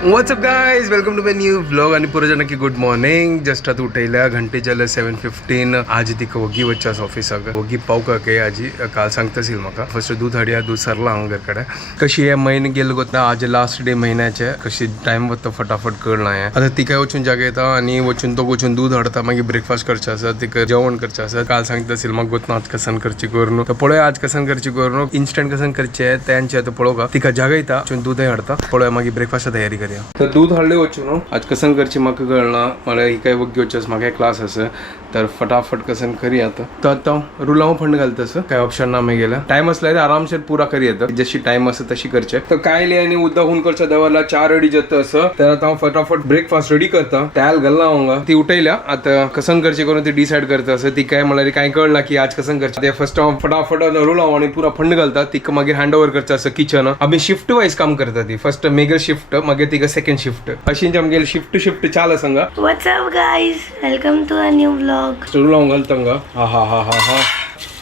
WhatsApp guys, welcome to my new vlog आणि पुरे जन की गुड मॉर्निंग. जस्ट आता उठैल्या घंटे जाले 7:15. आज तिक वगी वच्चास ऑफिस वगी पावका के आजी काल सांगतासील म्हाका. फर्स्ट दूध हाडया, दूध सरला हांव घरकडे. कशी हे महिने गेलो गोता, आज लास्ट डे महिन्याचे. कशी टाइम वता फटाफट कळना आहे. आता ती काय वचून जागे येता आणि वचून तो वचून दूध हाडता, मागीर ब्रेकफास्ट करचे आसा, तिका जेवण करचे आसा. काल सांगतासील म्हाका गोतना आज कसन करची करून. तर पळय आज कसन करची करून. इन्स्टंट कसन करचे त्यांचे आता पळोवका. तिका जागे येता, वचून दूध हाडता. पळय मागीर ब्रेकफास्ट तयारी करूया. तर दूध हाडले वचून आज कसन करची म्हाका कळना. मला ही काय वग्गी वच्चास म्हाका क्लास आसा, तर फटाफट कसन करी आता. तर आता रुलाव फंड घालतस, काय ऑप्शन ना गेला. टाइम असल्यार आरामसेर पुरा करी आता, जशी टाइम आसा तशी करचे. तर काय लिहि आणि उद्दा हुन करचा देवाला 4 रेडी जात असं. तर आता फटाफट ब्रेकफास्ट रेडी करता. त्याल घालना हांगा. ती उठयल्या आता कसन करची करून ती डिसाइड करता असं. ती काय मला काय कळना की आज कसन करची. ते फर्स्ट फटाफट रुलाव आणि पुरा फंड घालता. तिका मागीर हँड ओव्हर करचा असं किचन. आम्ही शिफ्ट वाईज काम करता. ती फर्स्ट मेगर शिफ्ट, मागीर तिका सेकंड शिफ्ट, अशी आमगे शिफ्ट चाल सांगा. What's up guys, welcome to a new vlog. रुलाव घालता हा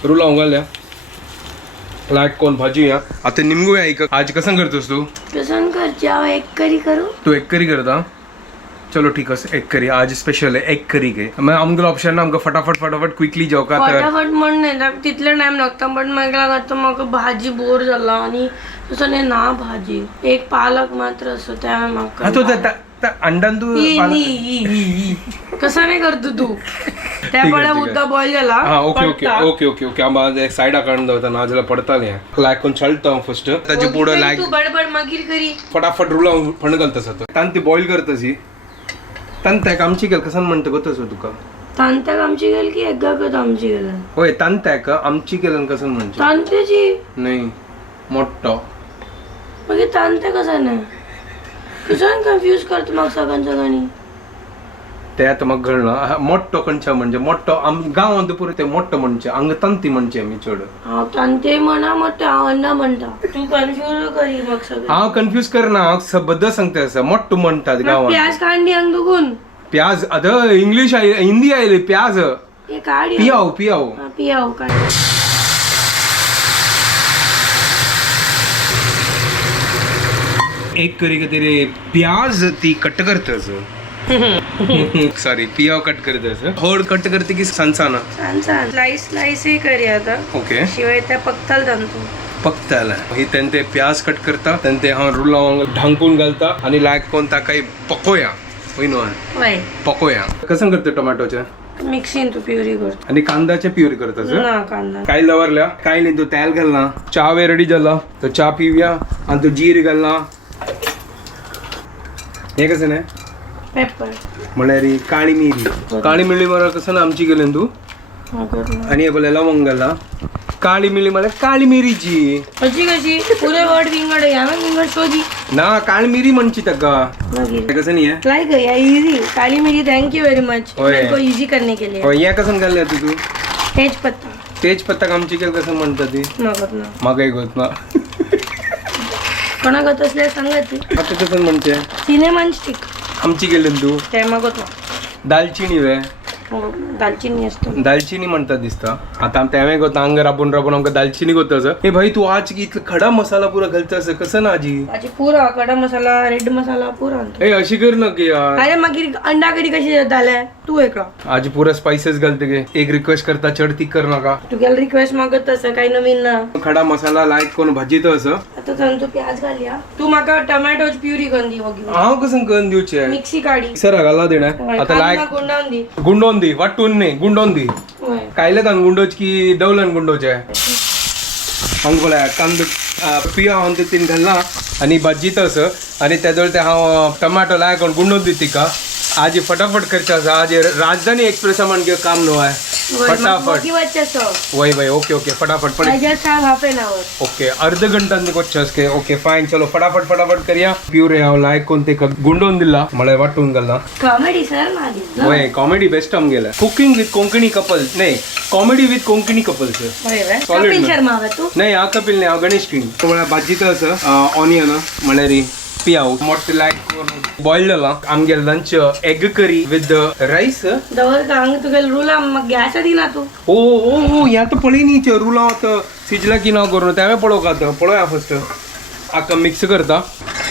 रुलाव घाल्या. लाईक कोण भाजी या आता निमगो या. आज कसं करतोस तू? कसं करची एक करी करू. तू एक करी करता. चलो ठीक है, एक करी आज स्पेशल है. एक करी के मैं आमगे ऑप्शन ना आमका फटाफट क्विकली जाऊ का. फटाफट म्हण नाही तिथले टाइम लागता, पण म्हाका भाजी बोर झाला आणि तसं नाही ना भाजी एक पालक मात्र असं त्या म्हाका अंडन तू कसं नाही करतो तू. त्या पळ्या मुद्दा बॉईल झाला. हाँ okay okay okay okay okay आम्हाला एक साइड आकांड होता ना जला पडता नाही. लायक कोण चलता फर्स्ट त्याची पुढे लायक तू बडबड मागीर करी फटाफट रुला फंड घालतस. तान ती बॉईल करतसी. तांत्याक आमची गेल कसं म्हणतं गोतस तुका. तांत्याक आमची गेल की एकगाकच आमची गेल. होय तांत्याक आमची गेलन कसं म्हणतो. तांत्याची नाही मोठो मग तांत्या कसं नाही. कसं कन्फ्यूज करतो मग सगळ्यांनी. ते आता मग घडलं मोठो कंचा म्हणजे मोठो गावात पुरे ते मोठं म्हणजे अंग तंती म्हणजे आम्ही चढ. हा तांते म्हणा मोठा अंडा म्हणता. तू कन्फ्यूज करी मग सगळं. हा कन्फ्यूज कर ना बद्दल सांगते असं मोठं म्हणतात गावात. प्याज कांडी अंग दुगून प्याज अद इंग्लिश आहे हिंदी आहे प्याज. हे काढी पियाव पियाव पियाव काढ. एक करी का तेरे प्याज ती कट करतस. सॉरी पियाव कट करतस. होड कट करते की सनसाना स्लाइस स्लाइस हे करी आता. ओके शिवाय त्या पक्ताल तांतू पकताला हे त्यांचे प्याज कट करता. त्यांचे हा रुला ढांकून घालता आणि लायक कोणता काही पकोया होय पकोया. कसं करते टोमॅटोच्या मिक्सिंग तू प्युरी करतो आणि कांद्याच्या प्युरी करतात. ना कांदा काय लवरल्या काय नाही. तू तेल घालना. चहा वे रेडी झाला तर चहा पिऊया. आणि तू जीर घालना. हे कसं नाही पेपर म्हळ्यार काळी मिरी मला कसं ना आमची गेली तू. आणि हे बोलायला लवंग घाला. काळी मिरी मला काळी मिरीची कशी पुरे वर्ड विंगड विंगड शोधी ना. काळी मिरी म्हणची तका कसं नाही आहे. लाइक इजी काली मिरी. थैंक यू वेरी मच को इजी करने के लिए. या कसं घालल्या तू तेज पत्ता आमची केल कसं म्हणतात ती मगत ना मागे गोत ना. कोणागत असल्या सांगत आता कसं म्हणते सिनेमान स्टिक आमची गेली तू. ते मगत ना दालचिनी वे दालचिनी असतो. दालचिनी म्हणतात दिसता. आता त्यावेळी गोत अंग राबून आमका दालचिनी गोत. हे भाई तू आज इथलं खडा मसाला पुरा घालतस कसं ना आजी. आजी पुरा कडा मसाला रेड मसाला पुरा आणतो. ए अशी कर ना की यार. अरे मागीर अंडा करी कशी झाल्या तू एक आजी पुरा स्पाइसेस घालते गे. एक रिक्वेस्ट करता चढती कर नका. तू गेल रिक्वेस्ट मागत असं काही नवीन ना. खडा मसाला लायक कोण भाजीत असं. आता तू प्याज घालया. तू माका टोमॅटो प्युरी करून दी वगी. हांव कसं करून दिवचे मिक्सी काढी सर घाला देणार. आता लायक गुंडावून दी. गुंडोन दी वाटून नाही गुंडोन दी. कायले कान गुंडोच की दवलन गुंडोचे हंग बोला कांद पिया ते तीन घालना आणि भाजीत असं. आणि त्याजवळ ते हांव टमाटो लायक गुंडोन दी तिका. आज फटाफट करचे आसा. आज राजधानी एक्सप्रेस म्हणजे काम नो आहे. फटाफट वय वय ओके ओके फटाफट हाफ एन आवर ओके अर्ध घंटा निकोच के. ओके फाइन चलो फटाफट करिया. प्युरे हांव लायक कोणते गुंडोन दिला मला वाटून घालना. कॉमेडी सर वय कॉमेडी बेस्ट आम गेला. कुकिंग विथ कोंकणी कपल नाही comedy with Konkani couples. Kapil Sharma तू नाही हा कपिल नाही हा गणेश किणी. भाजीत असं ऑनियन म्हळ्यार पियाव मोठे लायक बॉईल जाला आमगे lunch egg curry with rice दवर कांग तुगे रुला मग गॅस दिना तू ओ ओ ओ या तर पळी नीच रुला होतं सिजला की ना करून त्यावेळी पळो का तर पळोया फर्स्ट आका मिक्स करता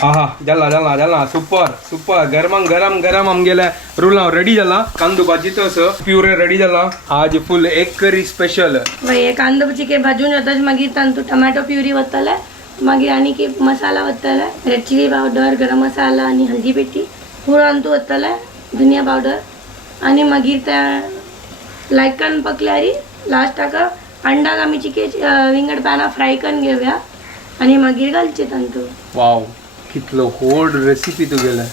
आहा जाला जाला जाला सुपर सुपर गरमांग गरम गरम आमगेल्या रुला रेडी जाला कांदो भाजीचो असं प्युरे रेडी जाला आज फुल एग करी स्पेशल हे कांदो चिके भाजून जाताच मागीर तांतू टमॅटो प्युरी वतले मागीर आनी की मसाला वतले रेड चिली पावडर गरम मसाला आणि हल्दी पेटी पुरण तू वतले धनिया पावडर आणि मागीर त्या लायकान पकल्यारी लास्ट ताका अंडाक आमी चिके विंगड पॅना फ्राय करून घेवया आणि मागीर घालचे तांतू वाव कितलो होड रेसिपी तुगेले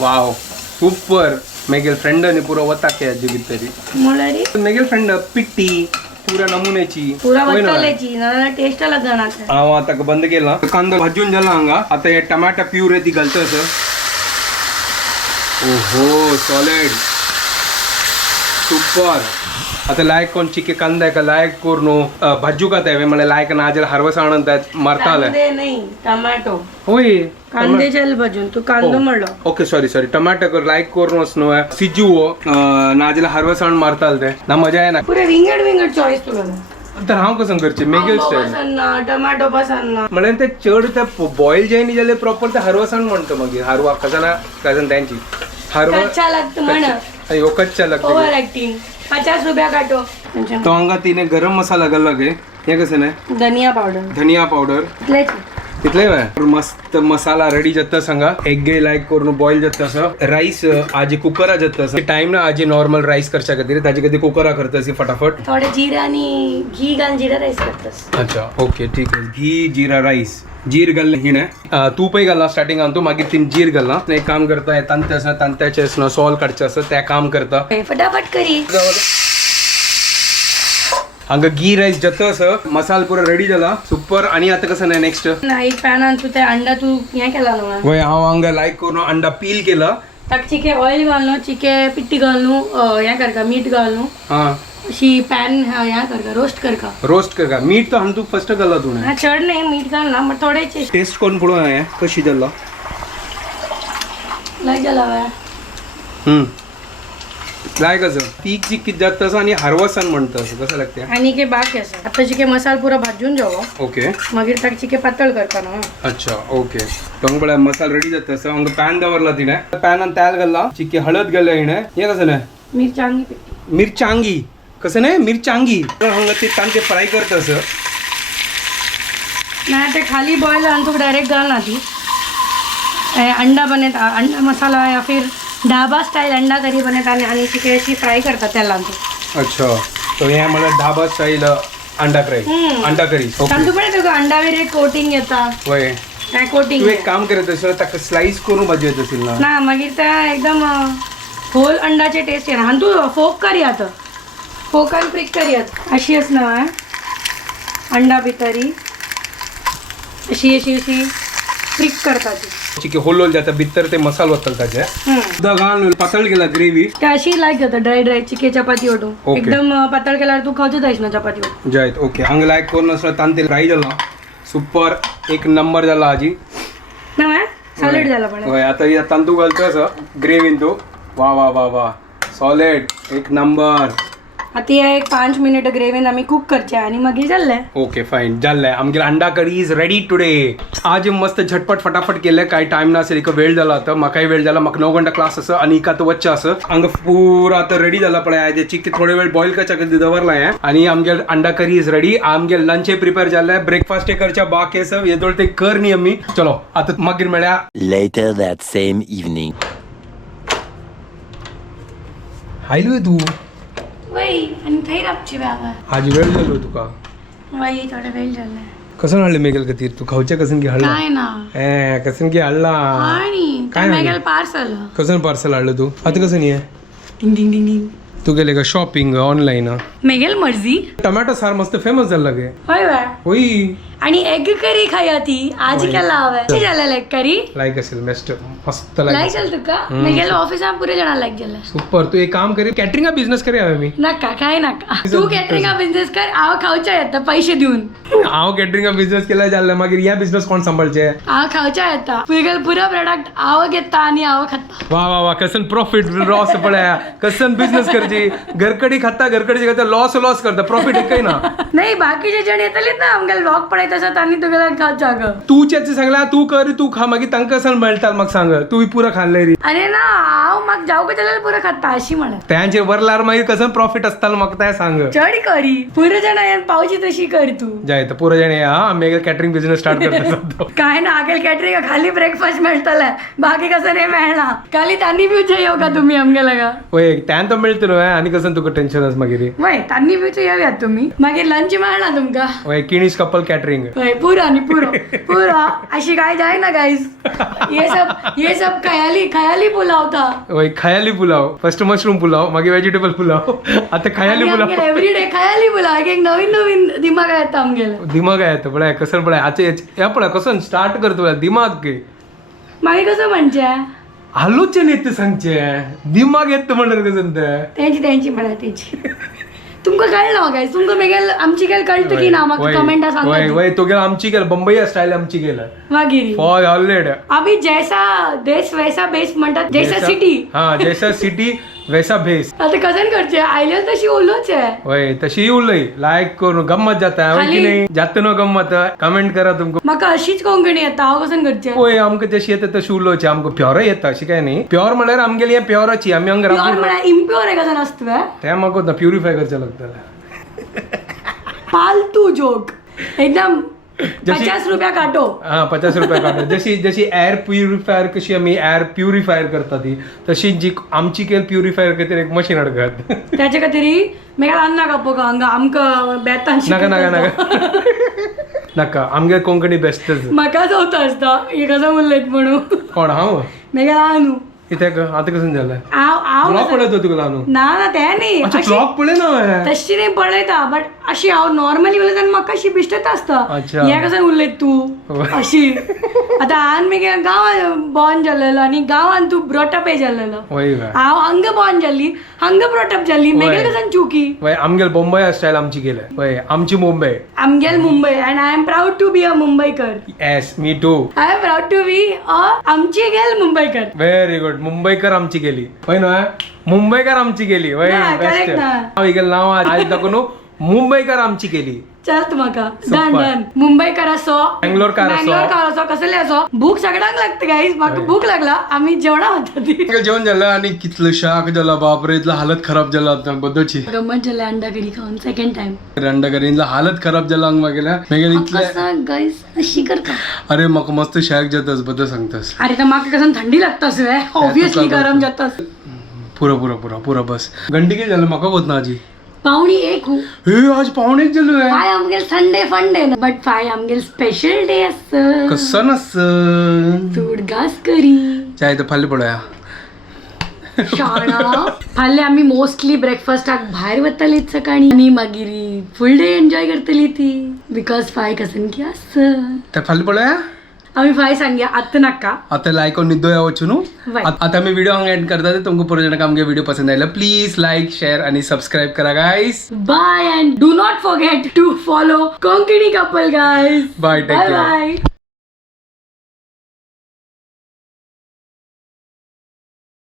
वाव सुपर मेगेल फ्रेंडांनी पुरो वता के हाजे भितरी म्हळ्यार मेगेल फ्रेंड पिट्टी पुरा नमुन्याची पुरा वतलेची ना टेस्ट लागना हांव आतां बंद केला कांदो भाजून जाला हांगा आता हे टमाटा प्युरे ती घालतस ओहो सॉलिड सुपर आता लायक कोण चिके कांदा का लायक कोरनो भाजू का तेवे मला लायक नाजर हरवस आणतात मारताले कांदे नाही टमाटो होय कांदे जेल भाजून तू कांदो म्हणलो ओके सॉरी सॉरी टमाटो कर लायक कोरनो असनो सिजू नाजला हरवस आण मारताल ते ना मजा आहे ना पुरे विंगड विंगड चॉईस तुला तर हांव कसं करचे मेगेल स्टाईल पसंद टमाटो पसंद म्हळ्यार ते चड ते बॉईल जाय न्ही जाल्यार प्रॉपर ते हरवसाण म्हणतो मागीर हरवा कजन त्यांची हरवा कच्चा लागतो म्हण अयो कच्चा लागतो ओव्हर ऍक्टिंग 50 रुपया काटो तो हांगा तिने गरम मसाला घालला गे हे कसं नाही धनिया पावडर धनिया पावडर तितले मस्त मसाला रेडी जाता सांगा एग लायक करून बॉईल जाता राईस आज कुकरा जाता टाइम ना आज नॉर्मल राईस करच्या खातीर ताजे कधी कुकरा करता फटाफट थोडे जिरा आणि घी घालून जिरा राईस करतस अच्छा ओके ठीक आहे घी जिरा राईस जीर घालले हिणे तूपही घालना स्टार्टिंग आणतो मागीर तीन जीर घालना एक काम करता तांते असं तांत्याचे असणं सॉल काडचे असं त्या काम करता फटाफट करी हांगा घी राईस जाता असं मसाला पुरा रेडी झाला सुपर आणि आता कसं नाही नेक्स्ट एक पॅन आणतो ते अंडा तू हे केला ना वय हांव हांगा लायक करून अंडा पील केला ताका चिके ऑइल घालून चिके पिट्टी घालून हे करका मीठ घालून हा अशी पॅन ह्या करका रोस्ट करका मीठ तर हाण तू फर्स्ट घाला तू हा चढ नाही मीठ घालना मग थोडेचे टेस्ट कोण पुढे आहे कशी झाला लाईक झाला लायक असं पीक जी कित जात तसं आणि हरवसन म्हणतं असं कसं लागते आणि के बाकी असं आता चिके मसाला पुरा भाजून जावो ओके मागीर ताका चिके पातळ करता ना अच्छा ओके टोंगबळ्या मसाला रेडी जात तसं हांगा पॅन दवरला तिने पॅनान तेल घालला चिके हळद घालले हिने हे कसं नाही मिरचांगी पिट्टी मिरचांगी कसं नाही मिरचांगी हांगा ते तांते फ्राय करता असं नाही ते खाली बॉईल आणि तू डायरेक्ट घालना ती अंडा बनत अंडा मसाला या फिर ढाबा स्टाईल अंडा करी बनत आणि चिके अशी फ्राय करतात त्याला तू अच्छा तो हे मला ढाबा स्टाईल अंडा करी तांदूळ पण येतो अंडावर एक कोटिंग येता वय काय कोटिंग तू एक काम करत असेल ताका स्लाइस करून भाजी येत असेल ना मागीर त्या एकदम होल अंडाचे टेस्ट येणार आणि तू फोक करी आता फोकान प्रिक करी आता अशी असणार अंडा भितरी अशी अशी अशी प्रिक करतात चिके होलोल जाता भितर ते मसाला वतल ताजे घालून पातळ केला ग्रेव्ही ते अशी लायक जाता ड्राय चिके चपाती ओटू Okay. एकदम पातळ केल्यावर तू खावतो जायस ना चपाती ओटू जायत ओके हांग लायक करून असं तांते फ्राय झाला सुपर एक नंबर झाला आजी ना सॉलिड झाला पण होय आता या तांदूळ घालतो असं ग्रेव्हीन तो वा वा वा वा सॉलिड एक नंबर आता या एक 5 मिनिट ग्रेव्हीन आम्ही कुक करचे आणि मागीर जाल्ले ओके फाईन जाल्ले आमगे अंडा करी इज रेडी टुडे आज मस्त झटपट फटाफट केले काय टाइम नासेल एक वेळ झाला आता म्हाकाय वेळ झाला म्हाका 9 घंटा क्लास असं आणि इका तो वच्चा असं हांगा पुरा आता रेडी झाला पण आहे चिके थोडे वेळ बॉईल करच्या कधी दवरला आहे आणि आमगे अंडा करी इज रेडी आमगे लंच प्रिपेअर जाल्ले ब्रेकफास्ट करच्या बाकी असं येदोळ ते कर न्ही आम्ही चलो आता मागीर मेळ्या Later that same evening. हायलो तू वय आणि थंय रापची बाबा आज वेळ झालो तुका वय थोडा वेळ झालाय कसं हाडले मेगेल खातीर तू खावच्या कसन की हाडला काय ना कसन की हाडला आणि काय काय मेगेल पार्सल कसन पार्सल हाडलं तू आता कसं नाही आहे डिंग डिंग डिंग डिंग तू गेले का शॉपिंग ऑनलाईन मेगेल मर्जी टमाटो सार मस्त फेमस झाला गे होय बा होई आणि एग करी खाया ती आज केला हवंय झालं लाईक करी लाईक असेल बेस्ट मस्त लाईक लाईक झालं तुका मेगेल ऑफिस पुरे जणा लाईक झालं सुपर तू एक काम करी कॅटरिंग बिझनेस करी हवे मी नका काय नका तू कॅटरिंग बिझनेस कर आव खाऊच्या येतं पैसे देऊन हांव कॅटरिंगा बिझनेस केला जाल्यार मागीर ह्या बिझनेस कोण सांभाळचे हांव खावच्या येता पुरो प्रोडक्ट हांव घेता आनी हांव खाता वा वा वा कसन प्रॉफिट लॉस पळया कसन बिझनेस करची घरकडी खाता घरकडची खाता लॉस करता प्रॉफिट एकय ना नाही बाकीचे जण येतलेत ना आमकां व्लॉग पळयत आसात आनी तुगेला खावच्या ग तू चेच सांगला तू कर तू खा मागीर तांकां कसन मेळटा म्हाका सांग तू पुरो खाल्ले री अरे ना हांव म्हाका जावं जाल्यार पुरो खाता अशी म्हणत त्यांचे वरल्यार मागीर कसन प्रॉफिट असताल म्हाका तें सांग चड करी पुरो जण पावची तशी कर तू जाय तर पुरो जाणे हा आमी कॅटरिंग बिझनेस स्टार्ट करता काय ना आगेल कॅटरिंग खाली ब्रेकफास्ट मेळटले बाकी कसं नाही मेळना खाली तांनी पिवचे येऊ का तुम्ही आमगे लगा होय त्यान तो मेळटलो आनी कसन तुका टेन्शन आस मागीर वय तांनी पिवचे येऊयात तुम्ही मागीर लंच मेळना तुमका होय किणीस कपल कॅटरिंग वय पुरो नी पुरो अशी काय जाय ना गाईस ये सब खयाली पुलाव था होय खयाली पुलाव फर्स्ट मशरूम पुलाव मागीर व्हेजिटेबल पुलाव आता खयाली पुलाव एव्हरीडे खयाली पुलाव एक नवीन दिमाग येता आमगेला दिमाग येतं पळय कसन पळय आचे या पळय कसन स्टार्ट करतो दिमाग के मागीर कसं म्हणजे आलोचन येत सांगचे दिमाग येत म्हणणार कसं त्यांची म्हणा त्याची तुमका कळलं काय तुमका मेगेल आमची गेल कळतं की ना म्हाका कमेंटा सांगा वय तो गेला आमची गेला बंबई स्टाईल आमची गेला मागिरी फॉर ऑलरेडी अभी जैसा देश वैसा बेस म्हणतात जैसा सिटी हा जैसा सिटी वैसा भेस आता कसं करचे आयल्यार तशी ओलोच आहे वय तशी उलय लायक करून गंमत जाता होय की नाही जात न गंमत कमेंट करा तुमको म्हाका अशीच कोंकणी येता हांव कसं करचे होय आमकां जशी येता तशी उलोवची आमकां प्युअर येता अशी काय नाही प्युअर म्हणल्यार आमगेली प्युअरची आमी हांगा प्युअर म्हळ्यार इम्प्युअर आहे कसं नसतं ते म्हाका प्युरिफाय करचें लागतलें फालतू जोक एकदम 50 रुपया काटो हा 50 रुपया काढा जशी एअर प्युरिफायर कशी आम्ही एअर प्युरिफायर करता ती तशी जी आमची केल प्युरिफायर खातीर एक मशीन हाडकात त्याच्या खातीर मेळा अन्ना का पळोवंक हांगा आमकां बेतान नाका नाका आमगे कोंकणी बेस्टच म्हाका चवथ आसता हे कसं उरलेत म्हणून कोण हांव मेळा आणू इथे आता कसं झालं हांव ब्लॉग पळयतो तुका न्हू ना ते नाही ब्लॉग पळय ना तशी नाही पळयता बट अशी हांव नॉर्मली उलयता आनी म्हाका अशी बिश्टत आसता अच्छा. हे कसं उलयत तू अशी आता हांव मगे गांवांत बॉर्न जाल्लेलो आनी गांवांत तू ब्रॉटअप जाल्लेलो वय हांव हांगा बॉर्न जाल्ली हांगा ब्रॉटअप जाल्ली मेगेल कसं चुकी वय आमगेल मुंबई स्टाईल आमची गेले वय आमची मुंबई आमगेल Mumbai and I am proud to be a मुंबईकर yes me too I am proud to be a आमची गेल मुंबईकर व्हेरी गुड मुंबईकर आमची गेली होय ना मुंबईकर आमची गेली वय ना, बेस्ट correct ना. हांव नाव आज दाखवून मुंबईकर आमची गेली चलत म्हाका डन मुंबईकर असो बेंगलोरकार असो कसले असो भूक सगळ्यांक लागते गाईज म्हाका भूक लागला आम्ही जेवणा होता ती जेवण झालं आणि कितलं शाक झालं बापरे इथलं हालत खराब झाला आता बद्दलची गंमत झाली अंडा करी खाऊन सेकंड टाइम अंडा करीनला हालत खराब झाला अंग मागेला मागेल इथले गाईज अशी करता अरे म्हाका मस्त शाक जातास बद्दल सांगतास अरे तर म्हाका कसं थंडी लागतास रे ऑब्विसली गरम जातास पुरा बस घंटी किती झालं म्हाका होत ना आजी पावणी एक हू हे आज पाहुणे झालो आहे फाय आमगेल संडे फंडे बट फाय आमगेल स्पेशल डे आस कसं नस चूड घास करी चाय तर फाल्ले पडया शाळा फाल्यां आमी मोस्टली ब्रेकफास्टाक भायर वतालीच सकाळी आनी मागीर फूल डे एन्जॉय करतली ती बिकॉज फाय कसन की आस तर फाल्ले पडया आमी फाय सांगया आत्ता नाका आता लायक और निदो यावच्छु न्हू Right. आता मी व्हिडिओ हांगा एंड करता तुमकां पुरो जाणांक आमगे व्हिडिओ पसंद आयला प्लीज लाईक शेअर आणि सबस्क्राईब करा guys bye and do not forget to follow Konkani couple guys bye take care bye